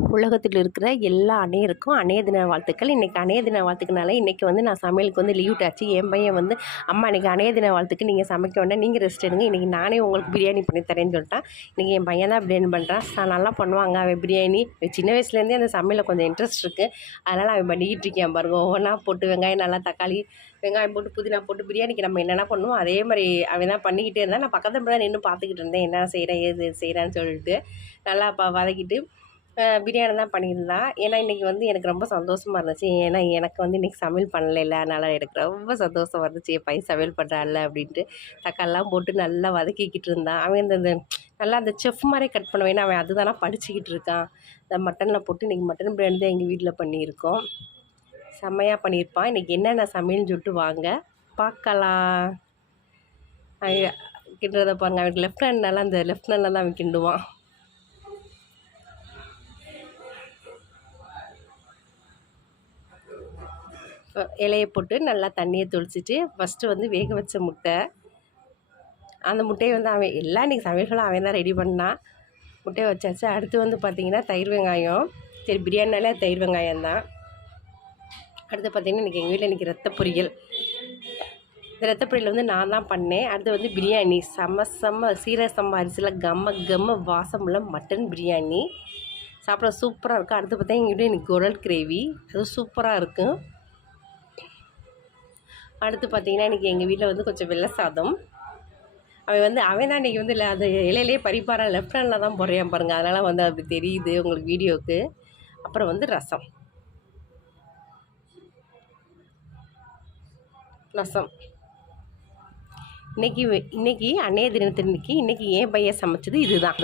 உலகத்தில் இருக்கிற எல்லா அன்னையருக்கும் அன்னைய தின வாழ்த்துக்கள். இன்றைக்கி அன்னைய தின வாழ்த்துக்குனால இன்றைக்கி வந்து நான் சமையலுக்கு வந்து லீவ் ஆச்சு. என் பையன் வந்து அம்மா இன்றைக்கி அன்னைய தின வாழ்த்துக்கு நீங்கள் சமைக்க வேண்டாம், நீங்கள் ரெஸ்ட் எடுங்க, இன்றைக்கி நானே உங்களுக்கு பிரியாணி பண்ணி தரேன்னு சொல்லிட்டான். இன்றைக்கி என் பையன் தான் பிரியாணி பண்ணுறான். நல்லா பண்ணுவாங்க அவன் பிரியாணி. சின்ன வயசுலேருந்தே அந்த சமையலில் கொஞ்சம் இன்ட்ரெஸ்ட் இருக்குது. அதனால் அவன் பண்ணிக்கிட்டு இருக்கேன் பாருங்க. ஒவ்வொன்றா போட்டு வெங்காயம் நல்லா தக்காளி வெங்காயம் போட்டு புதினா போட்டு பிரியாணிக்கு நம்ம என்னென்ன பண்ணுவோம் அதே மாதிரி அவன் தான் பண்ணிக்கிட்டே இருந்தான். நான் பக்கத்தில் தான் நின்று பார்த்துக்கிட்டு இருந்தேன், என்ன செய்கிறேன் ஏது செய்கிறேன்னு சொல்லிட்டு. நல்லா வதக்கிட்டு பிரியாணி தான் பண்ணியிருந்தான். ஏன்னா இன்றைக்கி வந்து எனக்கு ரொம்ப சந்தோஷமாக இருந்துச்சு. ஏன்னா எனக்கு வந்து இன்றைக்கி சமையல் பண்ணலைல்ல, அதனால் எனக்கு ரொம்ப சந்தோஷமாக இருந்துச்சு. என் பையன் சமையல் பண்ணுறான்ல அப்படின்ட்டு. தக்காளிலாம் போட்டு நல்லா வதக்கிக்கிட்டு இருந்தான். அவன் இந்த நல்லா அந்த செஃப் மாதிரி கட் பண்ணுவேன். ஏன்னா அவன் அதுதானே படிச்சுக்கிட்டு இருக்கான். இந்த மட்டனில் போட்டு இன்றைக்கி மட்டன் பிரியாணி தான் எங்கள் வீட்டில் பண்ணியிருக்கோம். செம்மையாக பண்ணியிருப்பான். இன்றைக்கி என்னென்ன சமையல்னு சொல்லிட்டு வாங்க பார்க்கலாம். கிண்டுறதை பாருங்கள். அவனுக்கு லெஃப்ட் ஹேண்ட்னால அந்த லெஃப்ட் ஹேண்டில் தான் அவன் கிண்டுவான். இலையை போட்டு நல்லா தண்ணியை தொளிச்சிட்டு ஃபஸ்ட்டு வந்து வேக வச்ச முட்டை, அந்த முட்டையை வந்து அவன் எல்லாம் இன்றைக்கி சமையல்களும் அவன் தான் ரெடி பண்ணான். முட்டையை வச்சாச்சு. அடுத்து வந்து பார்த்திங்கன்னா தயிர் வெங்காயம். சரி, பிரியாணினாலே தயிர் வெங்காயம் தான். அடுத்து பார்த்திங்கன்னா இன்றைக்கி எங்கள் வீட்டில் இன்றைக்கி ரத்த பொரியல். இந்த ரத்த பொரியல் வந்து நான் தான் பண்ணேன். அடுத்து வந்து பிரியாணி செம்ம சீரக சம்பா அரிசியில் கம்ம வாசமுள்ள மட்டன் பிரியாணி. சாப்பிட சூப்பராக இருக்கும். அடுத்து பார்த்தீங்கன்னா எங்கள் வீட்டில் இன்றைக்கி குடல் கிரேவி, அது சூப்பராக இருக்கும். அடுத்து பார்த்திங்கன்னா இன்றைக்கி எங்கள் வீட்டில் வந்து கொஞ்சம் வெள்ளை சாதம். அவன் தான் இன்றைக்கி வந்து அது இலையிலே பறிப்பாரா, லெஃப்ட் ஹேண்டில் தான் போடுறேன் பாருங்கள். அதனால் வந்து அப்படி தெரியுது உங்களுக்கு வீடியோவுக்கு. அப்புறம் வந்து ரசம் இன்றைக்கி அன்னைய தினத்தன்னைக்கு இன்றைக்கி என் பையன் சமைச்சது இதுதான்.